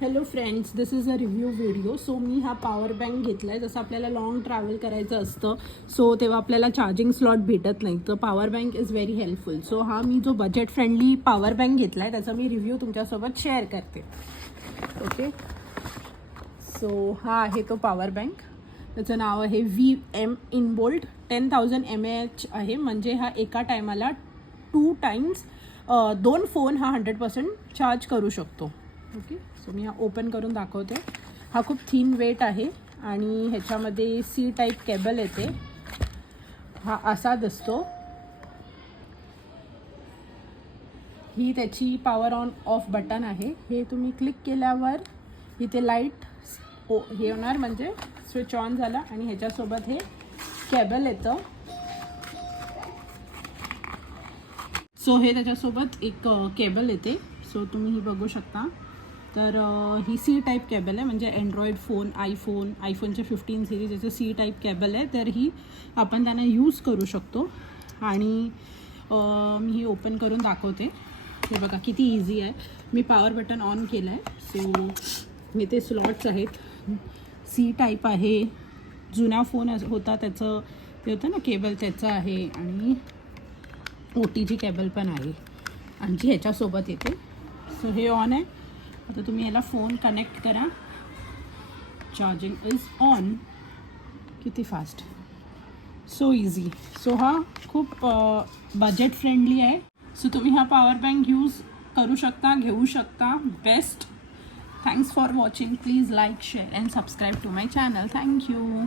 Hello friends, this is a review video. So मी हा power bank घेतला आहे. जसं आपल्याला लाँग ट्रॅव्हल करायचं असतं सो तेव्हा आपल्याला चार्जिंग स्लॉट भेटत नाही, तर power bank is very helpful. So हा मी जो बजेट फ्रेंडली पॉवर बँक घेतला आहे त्याचा मी रिव्ह्यू तुमच्यासोबत शेअर करते. ओके, सो हा आहे तो पॉवर बँक. त्याचं नाव आहे VM इनबोल्ट 10,000 mAh आहे. म्हणजे हा एका टायमाला 2 टाइम्स 2 फोन हा 100% चार्ज करू शकतो. ओके, सो मी हा ओपन करून दाखवते. हा खूप थिन वेट आहे आणि ह्याच्यामध्ये C टाईप केबल येते. हा असा दिसतो. ही त्याची पॉवर ऑन ऑफ बटन आहे. हे तुम्ही क्लिक केल्यावर इथे लाईट हे होणार, म्हणजे स्विच ऑन झाला. आणि ह्याच्यासोबत हे केबल येतं. सो हे त्याच्यासोबत एक केबल येते. सो तुम्ही ही बघू शकता. तर ही C टाईप केबल आहे, म्हणजे अँड्रॉईड फोन, आयफोनचे 15 सिरीज याचं C टाईप केबल आहे. तर ही आपण त्यांना यूज करू शकतो. आणि मी ही ओपन करून दाखवते. हे बघा किती इझी आहे. मी पॉवर बटन ऑन केलं आहे. सो इथे स्लॉट्स आहेत. C टाईप आहे. जुना फोन होता त्याचं ते होतं ना केबल, त्याचं आहे. आणि OTG केबल पण आहे आणि जी ह्याच्यासोबत येते. सो हे ऑन आहे. आता तुम्ही याला फोन कनेक्ट करा. Charging is on. किती फास्ट, सो इझी. सो हा खूप बजेट फ्रेंडली आहे. सो तुम्ही हा पॉवर बँक यूज करू शकता, घेऊ शकता. Best. Thanks for watching. Please like, share and subscribe to my channel. Thank you.